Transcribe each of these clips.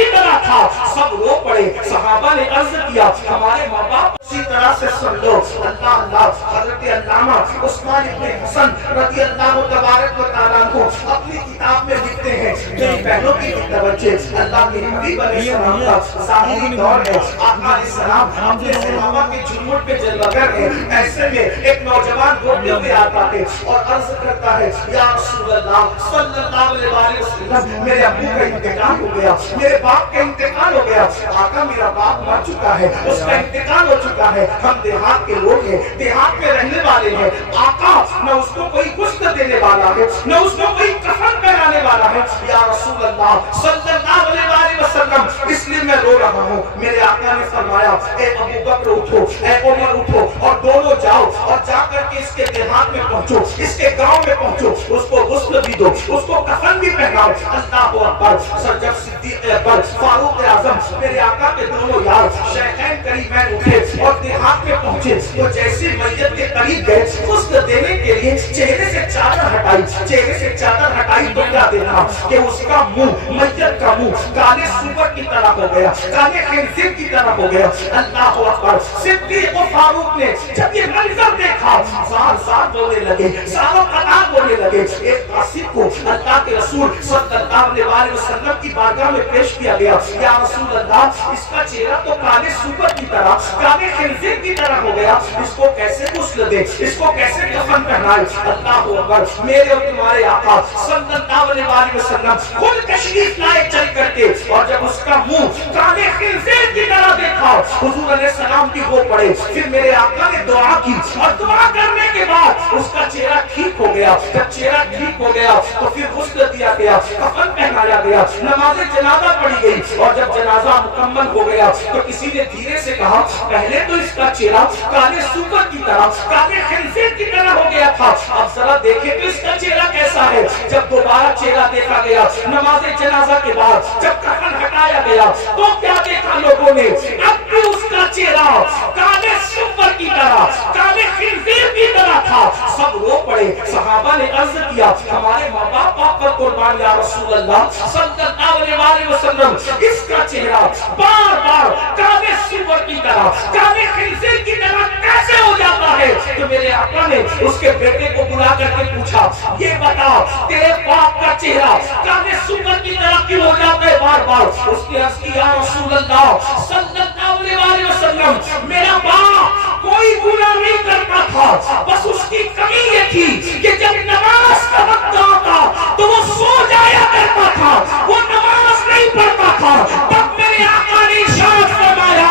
کی طرح تھا۔ سب رو پڑے۔ صحابہ نے عرض کیا ہمارے ماں باپ اسی طرح سے سن لو۔ اللہ اللہ حضرت علامہ عثمان ابن حسن رضی اللہ تبارک و تعالیٰ عنہ اپنی کتاب میں لکھتے ہیں، میری بہنوں کی توجہ، اللہ کے حبیب علیہ السلام کا ظاہری دور ہے، آقا علیہ السلام اپنے صحابہ کے جھوٹ پہ جلوہ گر ہے۔ ایسے میں ایک نوجوان روتے ہوئے آتا ہے اور عرض کرتا ہے یا رسول اللہ صلی اللہ علیہ وسلم، میرے ابو کا انتقال ہو گیا، میرے باپ کا انتقال ہو گیا، آقا میرا باپ مر چکا ہے، اس کا انتقال ہو چکا ہے، ہم دیہات کے لوگ ہیں، دیہات میں رہنے والے ہیں، آقا نہ اس کو کوئی غسل دینے والا ہے، نہ اس کو کوئی کفن پہنانے والا ہے، یا رسول اللہ صلی اللہ علیہ وسلم اس لیے میں رو رہا ہوں۔ میرے آقا نے فرمایا اے ابو بکر اٹھو، اے عمر اٹھو اور دونوں جاؤ اور جا کر کے اس کے دیہات میں پہنچو، اس کے گاؤں میں پہنچو، اس کو غسل بھی دو، اس کو کفن بھی پہناؤ۔ اللہ اکبر۔ جب صدیق اکبر فاروق اعظم میرے آقا کے دونوں یار شیخین قریبین اٹھے اور دیہات میں پہنچے تو جیسے میت کے قریب گئے غسل دینے کے لیے چہرے سے چادر ہٹائی، چہرے سے چادر ہٹائی تو کیا دیکھا کہ اس کا منہ، میت کا منہ کالے سور کی طرح ہو گیا، کالے خنزیر کی طرح ہو گیا۔ اللہ اکبر۔ صدیق و فاروق نے جب یہ منظر دیکھا زار زار بولنے لگے، سالوں قطار بولنے لگے۔ ایک قاصد کو اللہ کے رسول صلی اللہ علیہ وسلم کی بارگاہ میں پیش کیا گیا، یا رسول اللہ اس کا چہرہ تو کالے سور کی طرح، کالے خنزیر کی طرح ہو گیا، اس کو کیسے غسل دے، اس کو کیسے کفن پہنائے؟ اللہ اکبر۔ میرے اور تمہارے آقا صلی اللہ علیہ وسلم خود تشریف لائے چل کر کے، اور جب اس کا منہ کالے خنزیر کی طرح دیکھا حضور علیہ السلام کی ہو پڑے۔ پھر میرے آقا نے دعا کی اور دعا کرنے کے بعد اس کا چہرہ ٹھیک ہو گیا۔ جب چہرہ ٹھیک ہو گیا تو پھر غسل دیا گیا، کفن پہنایا گیا، نماز جنازہ پڑھی گئی، اور جب جنازہ مکمل ہو گیا تو کسی نے دھیرے سے کہا پہلے تو اس کا چہرہ کالے سور کی طرح، کالے خنزیر کی طرح ہو گیا تھا، اب ذرا دیکھیں تو اس کا چہرہ کیسا ہے۔ جب دوبارہ چہرہ دیکھا گیا نماز جنازہ کے بعد، جب کفن ہٹایا گیا تو کیا دیکھا لوگوں نے؟ اب بھی اس کا چہرہ کالے سور کی طرح، کالے خنزیر کی طرح تھا۔ سب رو پڑے۔ صحابہ نے عرض کیا ہمارے ماں باپ آپ پر قربان یا رسول اللہ صلی اللہ علیہ وسلم، اس کا چہرہ بار بار کالے سور کی طرح، کالے خنزیر کی طرح کیسے ہو جاتا ہے؟ تو میرے آقا نے اس کے بیٹے کو بلا کر کے پوچھا یہ بتا تیرے باپ کا چہرہ کالے سور کی طرح کیوں ہو جاتا ہے بار بار؟ اس نے عرض کیا یا رسول اللہ صلی اللہ علیہ وسلم، میرا باپ کوئی گناہ نہیں کرتا تھا، بس اس کی کمی یہ تھی کہ جب نماز کا وقت آتا تو وہ سو جایا کرتا تھا، وہ نماز نہیں پڑھتا تھا۔ تب میرے آقا نے ارشاد فرمایا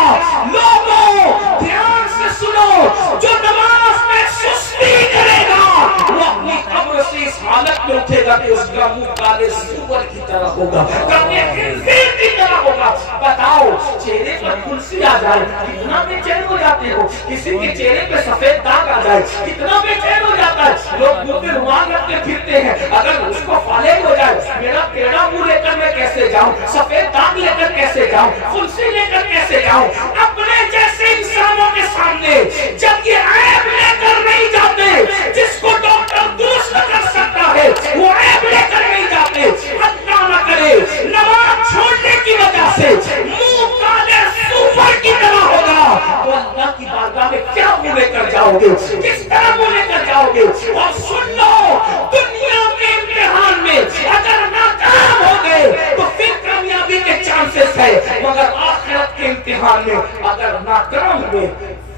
لوگوں دھیان سے سنو، جو نماز میں سستی کرے گا وہ اپنی قبر سے اس حالت میں اٹھے گا کہ اس کا منہ کالے سور کی طرح ہوگا، کالے خنزیر کی طرح ہوگا۔ بتاؤ چہرے پر کھنسی آ جائے کتنا بے چین ہو جاتے ہو، کسی کے چہرے پہ سفید داغ آ جائے کتنا بے چین ہو جاتا ہے۔ لوگ منہ پہ رومال رکھ کے پھرتے ہیں، اگر اس کو فالج ہو جائے میرا ٹیڑھا منہ لے کر میں کیسے جاؤں، سفید داغ لے کر کیسے جاؤں، کھنسی لے کر کیسے جاؤں؟ اپنے جیسے انسانوں کے سامنے جب یہ عیب لے کر نہیں جاتے، جس کو ڈاکٹر درست کر سکتا ہے وہ عیب لے کر نہیں جاتے۔ اللہ نہ کرے نماز چھوڑنے کی وجہ سے منہ کالے سور کی طرح ہوگا تو اللہ کی بارگاہ میں کیا منہ لے کر جاؤ گے، کس طرح منہ لے کر جاؤ گے؟ اور سن لو دنیا کے امتحان میں اگر ناکام ہو گئے تو پھر کامیابی کے چانسز ہے، مگر آخرت کے امتحان میں اگر ناکام ہوئے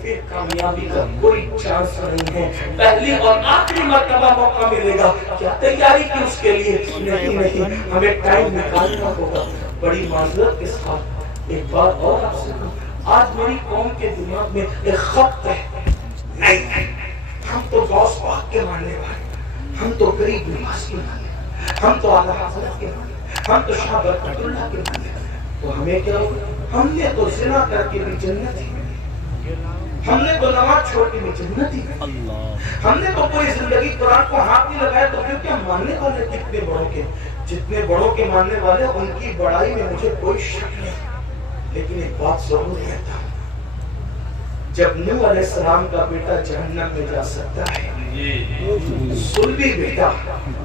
پھر کامیابی کا کوئی چانس نہیں ہے۔ پہلی اور آخری مرتبہ موقع ملے گا، کیا تیاری کی اس کے لیے؟ نہیں، ہمیں ٹائم نکالنا ہوگا۔ بڑی معذرت کے ساتھ ایک بات اور آپ سے کہوں، آج میری قوم کے دماغ میں ایک خط ہے، نہیں ہم تو غوث پاک کے ماننے والے، ہم تو غریب نواز کے ماننے والے، ہم تو اعلیٰ حضرت کے ماننے والے، ہم تو شاہ برکت اللہ کے ماننے والے، تو ہمیں کیا ہوگا؟ ہم نے تو زنا کر کے بھی جنت ہی، ہم نے تو نماز چھوڑ کے بھی جنت ہی، ہم نے تو پوری زندگی قرآن کو ہاتھ نہیں لگایا، تو پھر کیا ماننے والے کتنے بڑوں کے، جتنے بڑوں کے ماننے والے ان کی بڑائی میں مجھے کوئی شک نہیں، لیکن ایک بات ضرور کہتا ہوں جب نوح علیہ السلام کا بیٹا جہنم میں جا سکتا ہے، سلبی بیٹا،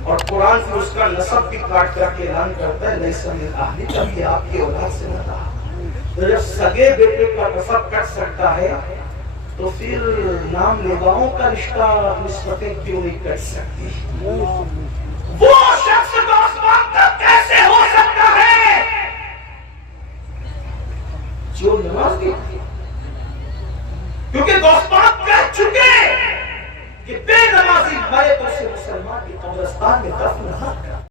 اور قرآن پھر اس کا نسب بھی کاٹ کر کے اعلان کرتا ہے لیس من اہلک، کہ آپ کی اولاد سے نہ تھا۔ تو جب سگے بیٹے کا نسب کٹ سکتا ہے تو پھر نام نگاہوں کا رشتہ نسبتیں کیوں نہیں کٹ سکتی؟ وہ شخص دوستان تک کیسے ہو سکتا ہے جو نماز دی؟ کیونکہ دوستان کہہ چکے کہ بے نمازی مرے تو اسے مسلمان کی قبرستان میں دفن نہ